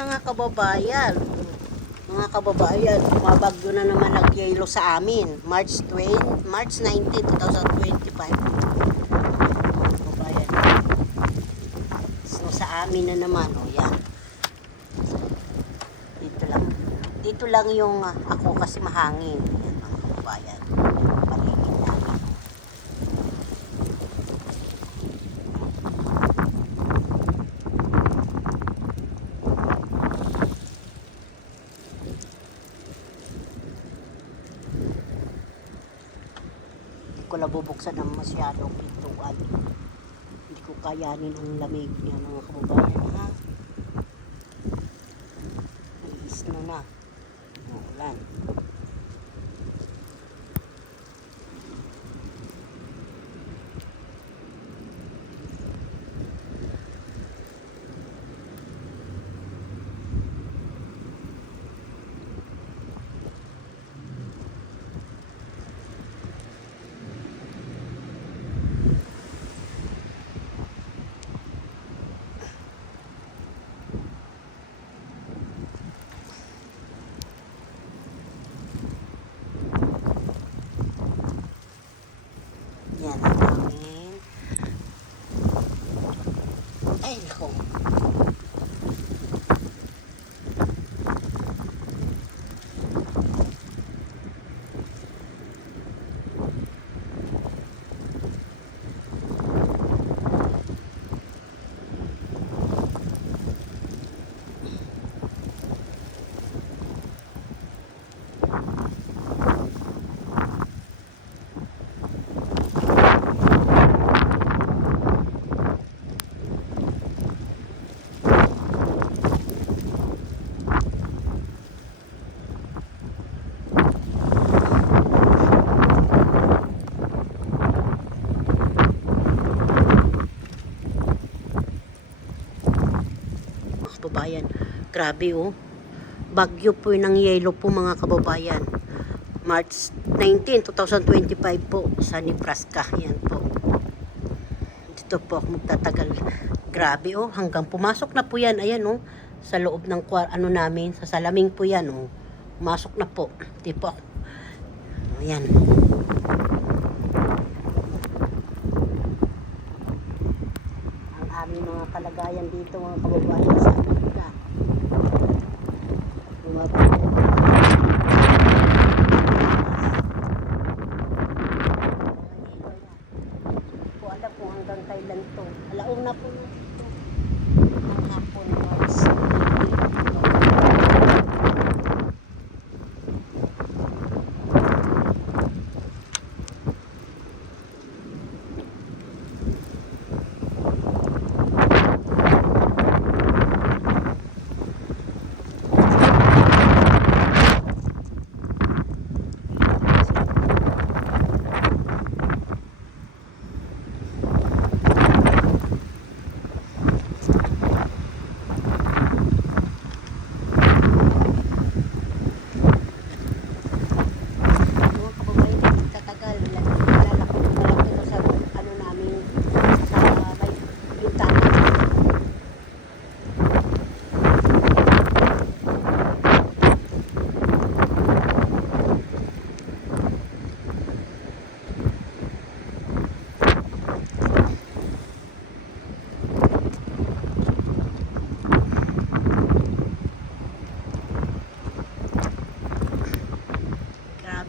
mga kababayan. Mga kababayan, mabagyo na naman nagyelo sa amin. March 19, 2025. Mga kababayan. So sa amin na naman, yan. Dito lang yung ako kasi mahangin. Yan mga kababayan. Paligid namin. Ko nabubuksan ng masyadong pintuan. Hindi ko kayanin ang lamig niya mga kababayan ha. Iis na. Ulan. Yan ang namin. Ay, nako. Kababayan, grabe oh. Bagyo po ng yelo po mga kababayan. March 19, 2025 po sa Nebraska. Yan po. Dito po ako magtatagal. Grabe oh, hanggang pumasok na po yan. Ayan oh, sa loob ng namin, sa salaming po yan oh. Pumasok na po. Dito po ako. Ayan. Ang aming mga kalagayan dito mga kababayan sa Amerika. Hindi ko alam kung hanggang kailan to. Alauna po na ito. Ang hapon March.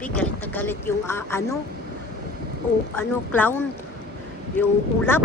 Galit na galit yung clown, yung ulap.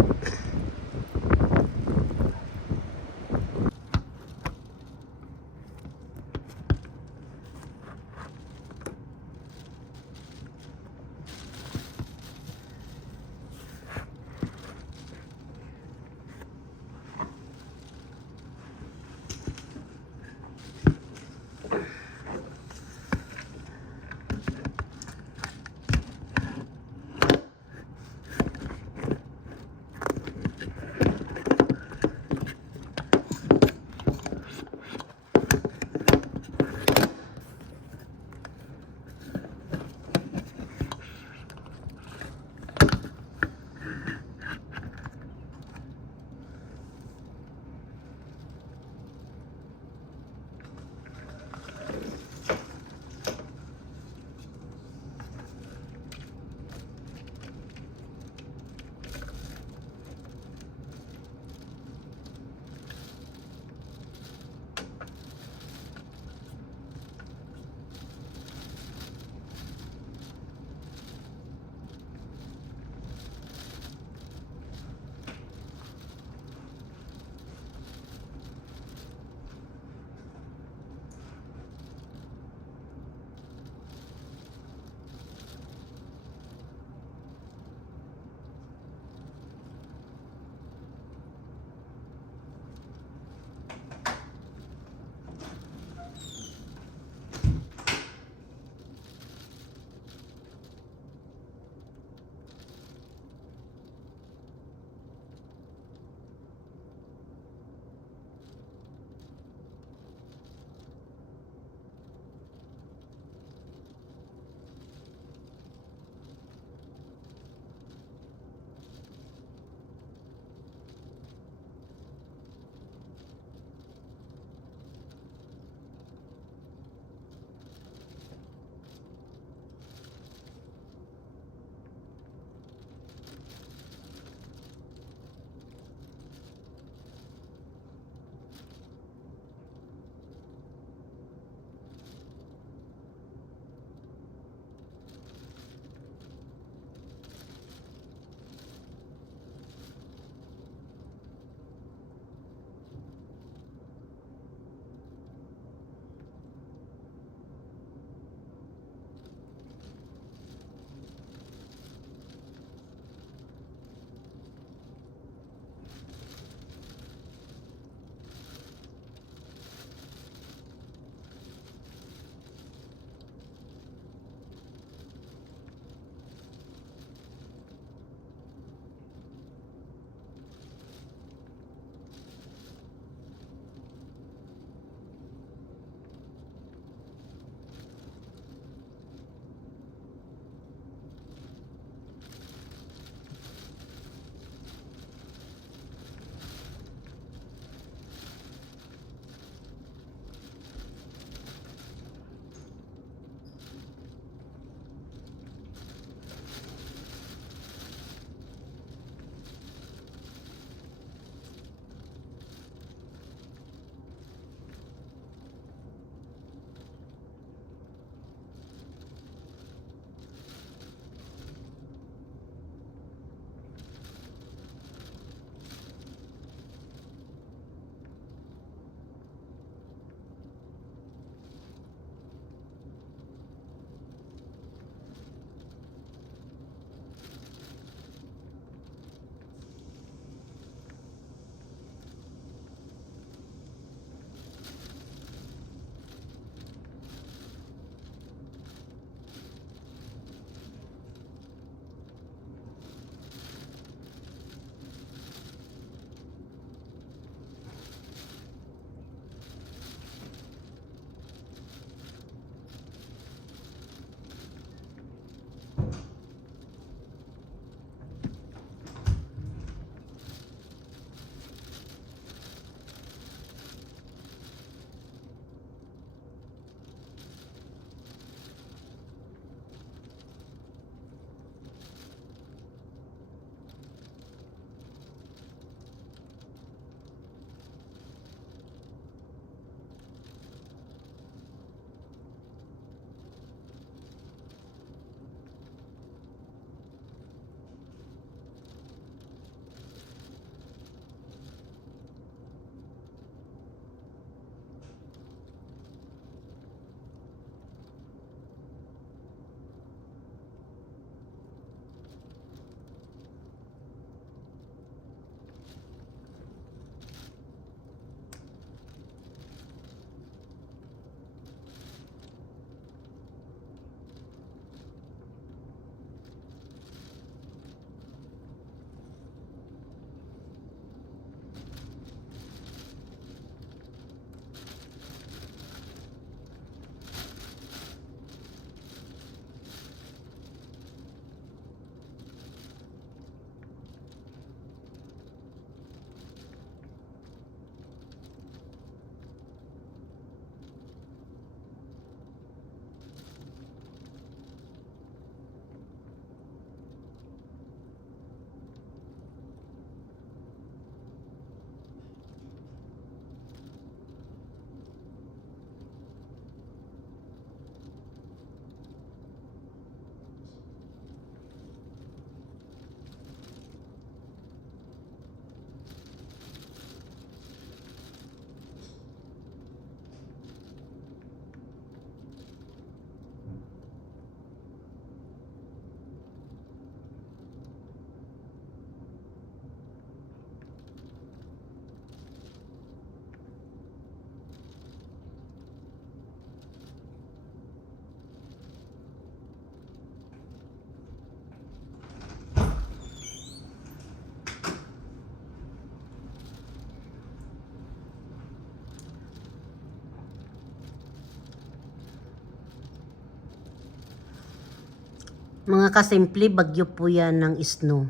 Mga kasimple, bagyo po yan ng snow.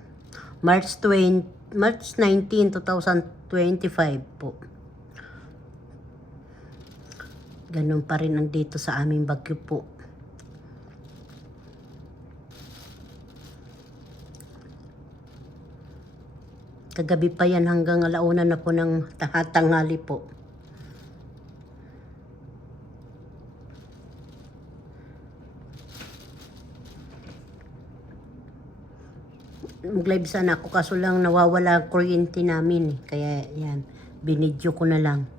March 19, 2025 po. Ganun pa rin ang dito sa aming bagyo po. Kagabi pa yan hanggang alauna na po ng tanghali po. Mag-live sana ako kaso lang nawawala ang kuryente namin. Kaya yan, binidyo ko na lang.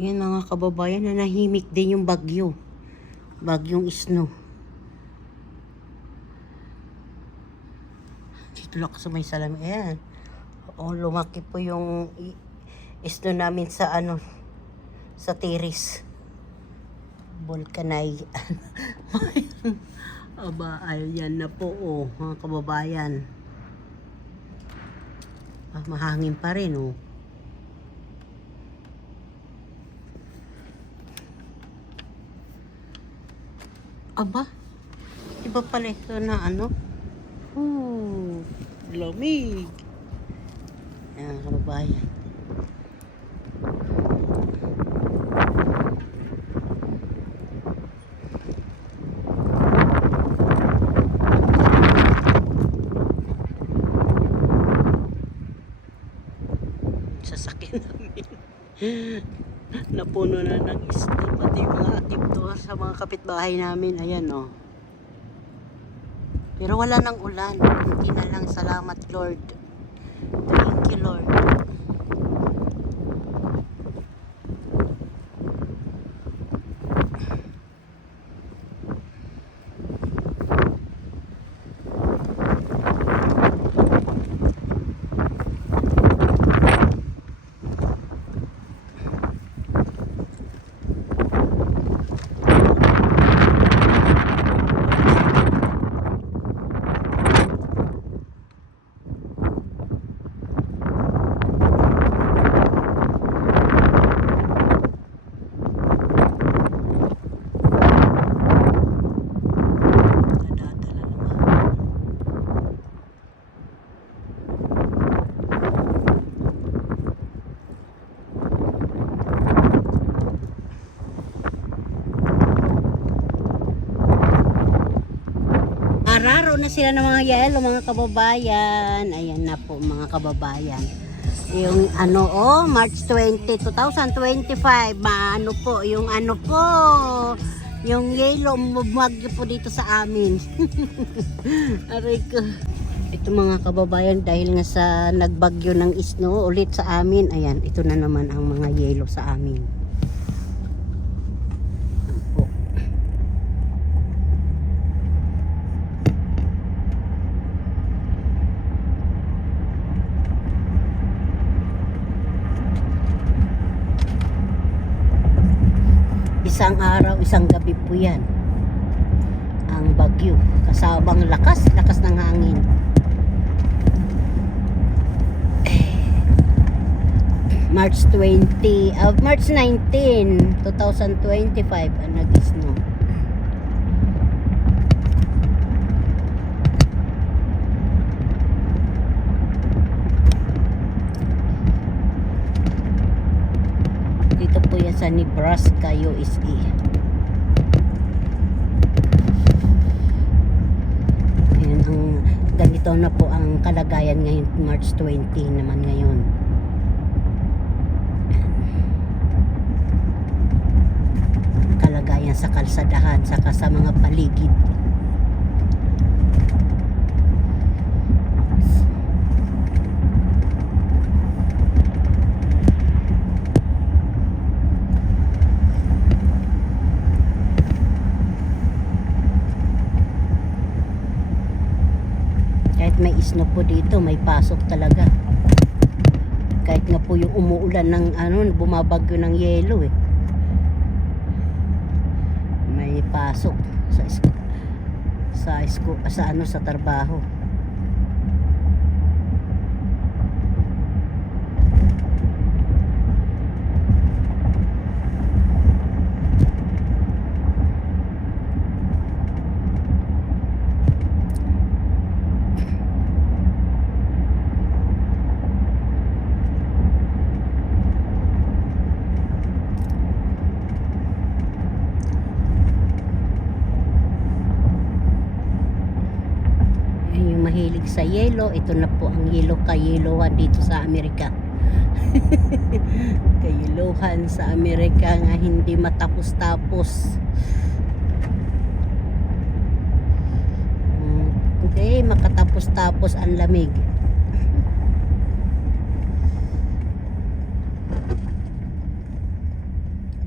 Yan mga kababayan, nanahimik din yung bagyo. Bagyong snow. Dito lang sa may salamin. Ayan. O, lumaki po yung snow namin sa sa terrace. Volcanay. Aba, ayan na po mga kababayan. Mahangin pa rin Aba, iba pala ito na lamig. Ayan, kababayan. Sasakyan namin. Napuno na ng snow, pati mga active sa mga kapitbahay namin. Ayan pero wala nang ulan, hindi na lang. Salamat Lord, thank you Lord. na sila ng mga yelo, mga kababayan. Ayan na po mga kababayan. Yung ano March 20, 2025. Maano po, yung ano po, yung yelo bumagyo po dito sa amin. Aray ko. Ito mga kababayan, dahil nga sa nagbagyo ng snow ulit sa amin. Ayan, ito na naman ang mga yelo sa amin. Isang araw, isang gabi po yan ang bagyo, kasabang lakas ng hangin. March 19, 2025 ang nag-snow. Dito po yan sa Nebraska, USA. Ayan, ganito na po ang kalagayan ngayon, March 20 naman ngayon. Kalagayan sa kalsadahan, saka sa mga paligid. Kahit may snow po dito, may pasok talaga. Kahit nga po yung umuulan ng bumabagyo ng yelo may pasok sa trabaho. Mahilig sa yelo, ito na po ang kayelohan dito sa Amerika. Kayelohan sa Amerika nga hindi matapos-tapos. Okay, makatapos-tapos ang lamig.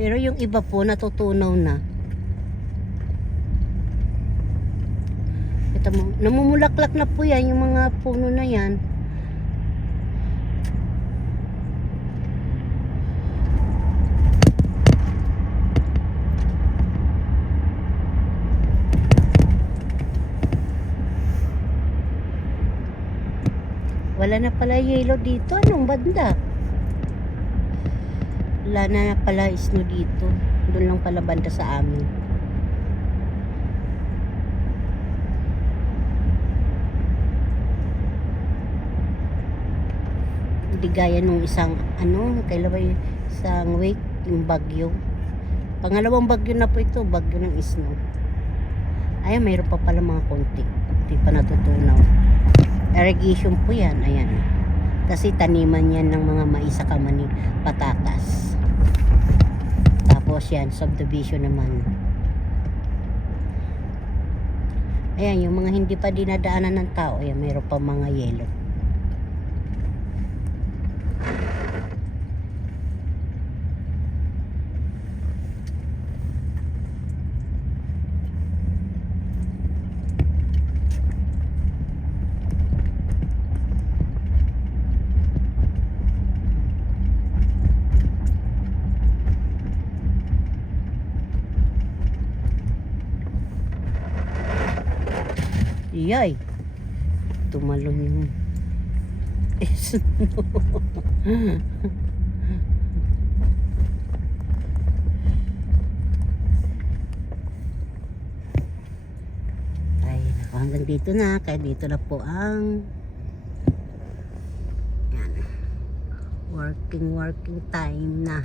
Pero yung iba po natutunaw na. Namumulaklak na po yan, yung mga puno na yan. Wala na pala yelo dito. Anong banda? Wala na pala snow dito. Doon lang pala banda sa amin. Hindi gaya nung isang kailan ba isang week yung bagyo. Pangalawang bagyo na po ito, bagyo ng snow. Ayan, mayroon pa pala mga konti. Hindi pa natutunaw. Irrigation po yan, ayan. Kasi taniman yan ng mga mais saka patatas. Tapos yan, subdivision naman. Ayan, yung mga hindi pa dinadaanan ng tao, ayan, mayroon pa mga yelo. Iyay, tumalon yung snow. Ay, hanggang dito na. Kaya dito na po ang working time na.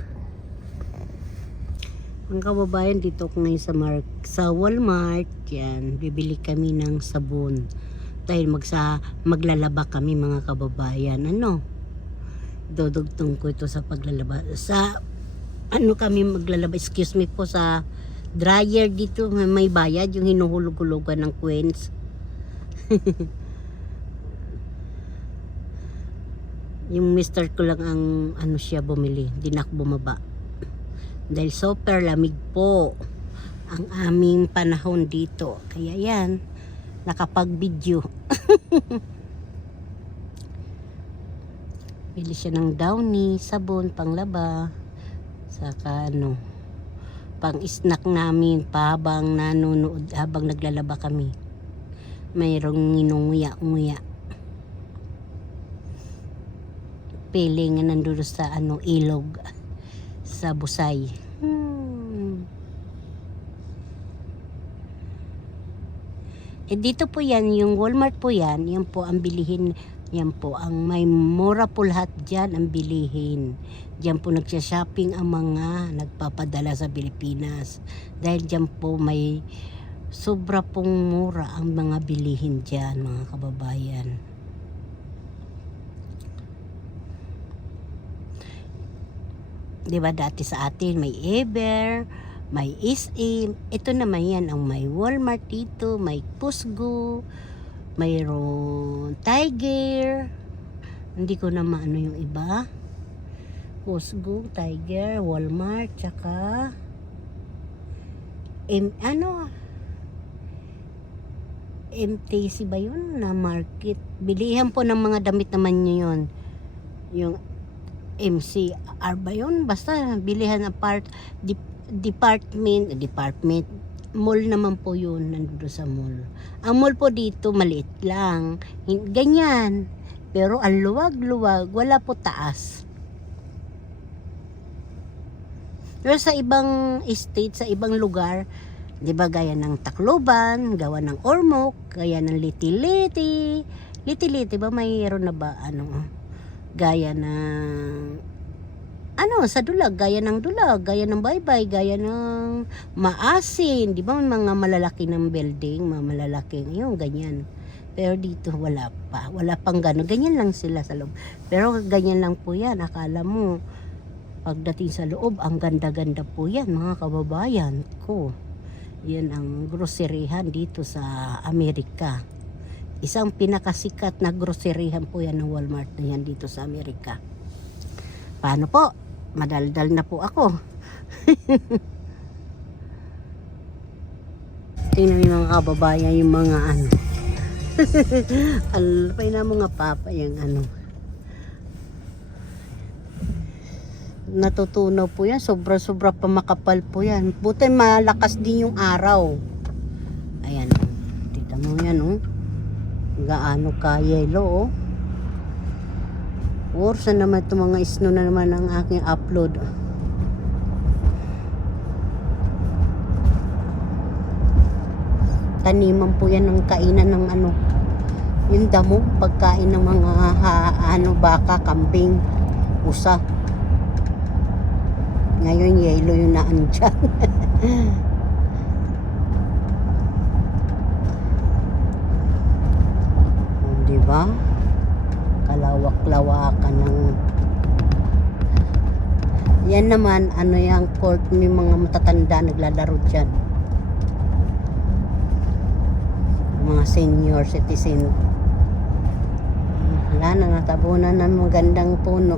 Ang kababayan, dito ko ngayon sa Walmart. Yan, bibili kami ng sabon. dahil maglalaba kami mga kababayan. Ano? Dudugtong ko ito sa paglalaba. Sa ano kami maglalaba, excuse me po, sa dryer dito may bayad yung hinuhulog-hulugan ng queens. Yung mister ko lang ang ano siya bumili, di na ako bumaba dahil super lamig po ang aming panahon dito, kaya yan nakapag video. Bili siya ng Downy, sabon, panglaba, saka ano, pang snack namin pa habang nanonood, habang naglalaba kami. Mayroong inunguya-nguya. Piling nga nandun sa ano, ilog sa Busay. Eh dito po yan, yung Walmart po yan po ang bilihin, yan po ang may mura po lahat dyan ang bilihin. Diyan po nagsha-shopping ang mga nagpapadala sa Pilipinas. Dahil dyan po may sobra pong mura ang mga bilihin dyan mga kababayan. Diba dati sa atin may Ever, may SM, ito naman yan ang may Walmart dito, may Cusco, mayroon Tiger, hindi ko na maano yung iba, Cusco, Tiger, Walmart, tsaka MTC ba yun na market, bilihan po ng mga damit naman nyo yun, yung MCR ba yun? Basta bilihan ng department mall naman po yun, nandun sa mall. Ang mall po dito maliit lang, ganyan, pero ang luwag-luwag, wala po taas. Pero sa ibang state, sa ibang lugar, di ba gaya ng Tacloban, gawa ng Ormoc, gaya ng Liti-Liti ba mayroon na ba gaya ng sa Dulag, gaya ng Dulag, gaya ng Baybay, gaya ng Maasin, di ba mga malalaki ng building, mga malalaking yung ganyan. Pero dito wala pang gano'n, ganyan lang sila sa loob. Pero ganyan lang po yan, akala mo pagdating sa loob ang ganda-ganda po yan mga kababayan ko. Yan ang groceryhan dito sa Amerika. Isang pinakasikat na groceryhan po yan ng Walmart na yan dito sa Amerika. Paano po? Madaldal na po ako. Tingnan yung mga kababayan, yung mga alpay na mga papa yung natutunaw po yan, sobra-sobra pa makapal po yan. Buti malakas din yung araw. Ayan, tignan mo yan gaano ka yellow or saan naman itong mga snow na naman ang aking upload. Taniman po yan ng kainan ng yung damo, pagkain ng mga baka, kambing, usa. Ngayon yellow yung naandyan. Diba? Kalawak-lawakan ng yan naman, yung court, may mga matatanda naglalaro dyan, mga senior citizen. Wala na, natabunan ng magandang puno.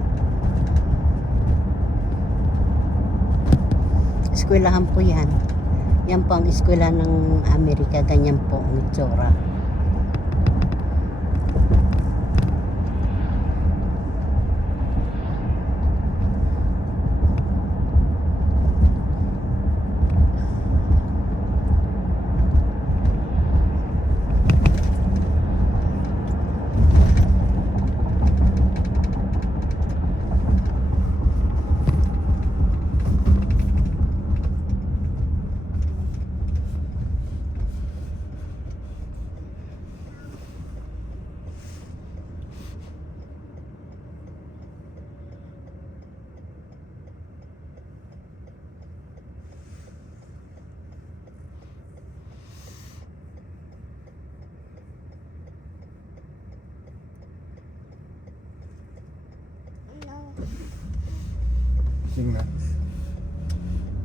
Eskwelahan po yan. Yan po ang eskwela ng Amerika, ganyan po ang itsura.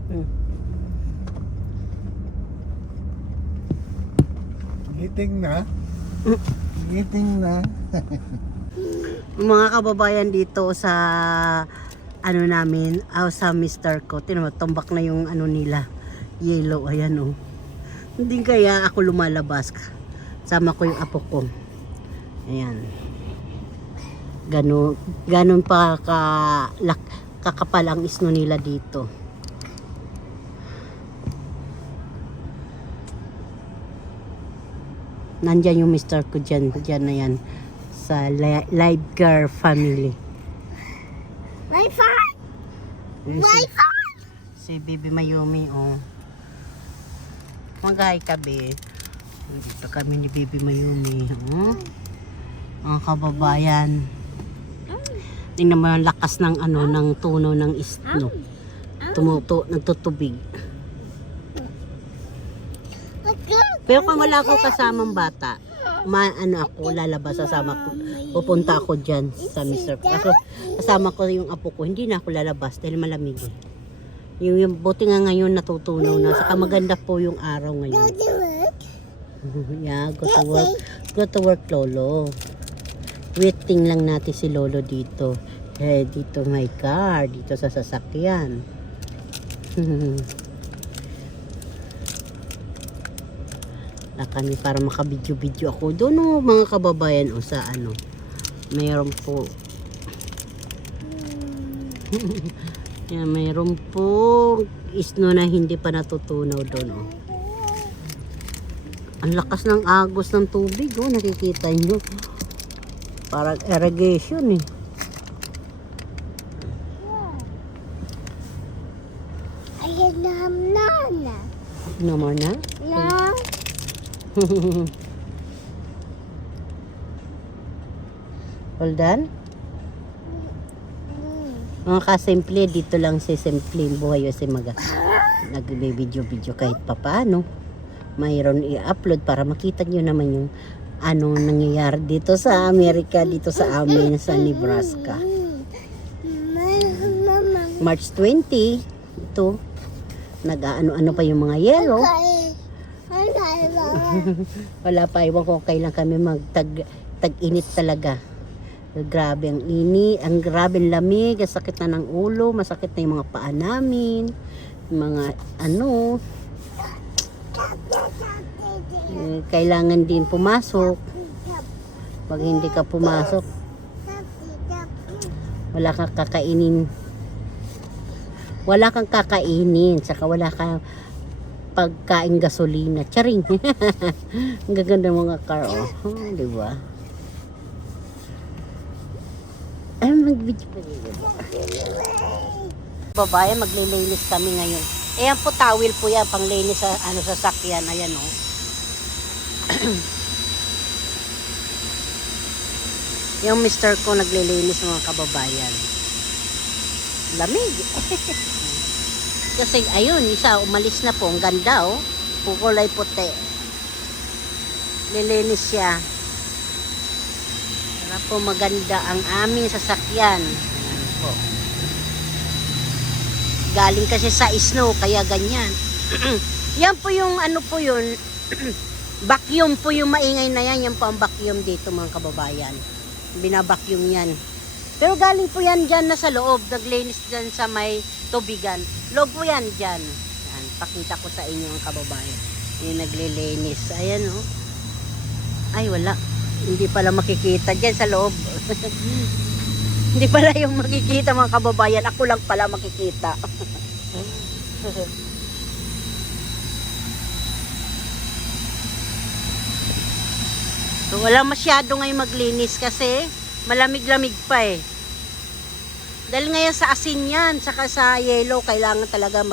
Mm. Giting na. Giting na. Mga kababayan dito sa ano namin, sa Mr. ko, tinan mo, tumbak na yung ano nila, yellow, ayan oh. Hindi kaya ako lumalabas, sama ko yung apo ko, ayan, ganun pa kakapal ang isno nila dito. Nandyan yung Mr. ko dyan na yan sa live car family. Wi-Fi! Wi-Fi! Si Bibi Mayumi, oh. Mag-hi ka, be. Dito kami ni Bibi Mayumi, oh. Mga kababayan. Tingnan mo yung lakas ng ano, ng tuno ng isno. Nagtutubig. Pero kung wala ako kasamang bata, ako lalabas, pupunta ako dyan sa Mr. Kaso kasama ko yung apo ko, hindi na ako lalabas dahil malamig eh. Yung buti nga ngayon natutunaw na, saka maganda po yung araw ngayon. Yeah, go to work. Go to work, Lolo. Waiting lang natin si Lolo dito. Dito may car, dito sa sasakyan. Na kami para makabidyo-bidyo ako doon, oh, mga kababayan, o sa ano, mayroon po yan, mayroon po isno na hindi pa natutunaw doon, oh. Ang lakas ng agos ng tubig, oh, nakikita nyo, parang irrigation eh. Ayun na. No more na? No. All done? Mga kasimple, dito lang si Simple buhay o si Maga. Nag-video kahit papaano. Mayroon i-upload para makita nyo naman yung anong nangyayari dito sa Amerika, dito sa amin sa Nebraska. March 20, ito, nag-ano-ano pa yung mga yellow. Wala pa, iwan ko kailan kami tag-init talaga. Grabe ang init, ang grabe ang lamig, ang sakit na ng ulo, masakit na yung mga paa namin, mga ano, kailangan din pumasok. Pag hindi ka pumasok, wala kang kakainin, saka wala kang pagkain gasolina. Charing. Ang gaganda mga car, oh. Di ba? Ay, mag-video pa rin. Babae, maglilinis kami ngayon. Ayan po, towel po yan, panglinis sa sakyan. Ayan, oh. Yung Mr. ko naglilinis mga kababayan. Lamig. Kasi ayun, isa umalis na po, ang ganda, oh. Kulay puti. Lilinis siya. Para po maganda ang aming sasakyan. Ayan po. Galing kasi sa snow, kaya ganyan. Yan po yung ano po yun. Vacuum po yung maingay na yan. Yan po ang vacuum dito mga kababayan. Binabacuum yan. Pero galing po yan dyan na sa loob. Naglinis dyan sa may tubigan. Loob po yan dyan. Yan, pakita ko sa inyo ang kababayan. Yung naglilinis. Ayan, oh. Ay, wala. Hindi pala makikita dyan sa loob. Hindi pala yung makikita mga kababayan. Ako lang pala makikita. So, wala masyado ngayon maglinis kasi malamig-lamig pa eh. Dahil ngayon sa asin yan, saka sa yellow, kailangan talaga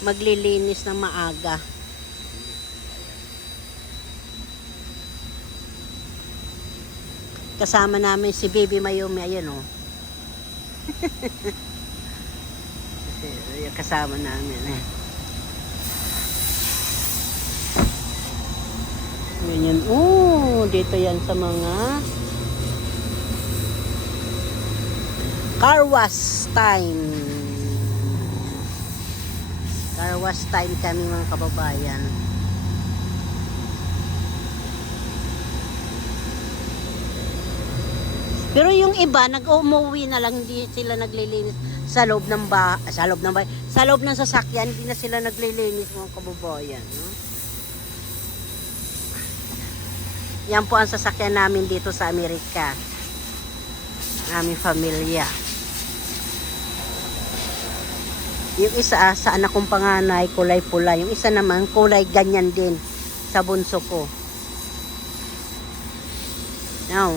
maglilinis ng maaga. Kasama namin si Baby Mayumi, ayan o. Kasama namin eh. Ganyan. Oh, dito yan sa mga car wash time. Car wash time kami mga kababayan. Pero yung iba, nag-umuwi na lang, hindi sila naglilinis sa loob ng sa loob ng sasakyan, hindi na sila naglilinis mga kababayan. No? Yan po ang sasakyan namin dito sa Amerika. Aming pamilya. Yung isa sa anak kong panganay, kulay pula. Yung isa naman, kulay ganyan din sa bunso ko. Now,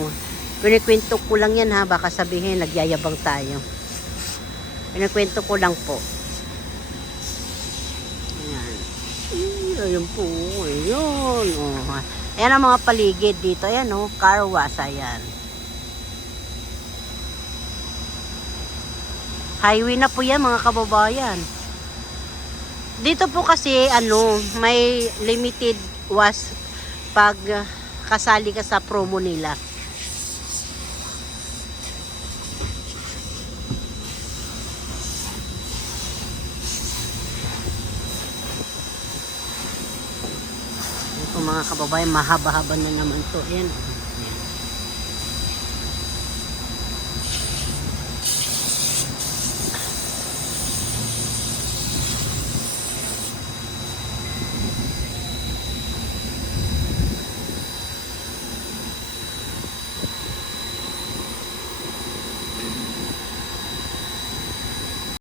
kinikwento ko lang yan ha, baka sabihin nagyayabang tayo. Kinikwento ko lang po. Ayan. Ayan po. Ayan. Oh. Ayan ang mga paligid dito. Ayan oh, car wash. Ayan. Highway na po yan mga kababayan. Dito po kasi may limited wash pag kasali ka sa promo nila. Ito mga kababayan, mahaba-haba na naman to. Ayan.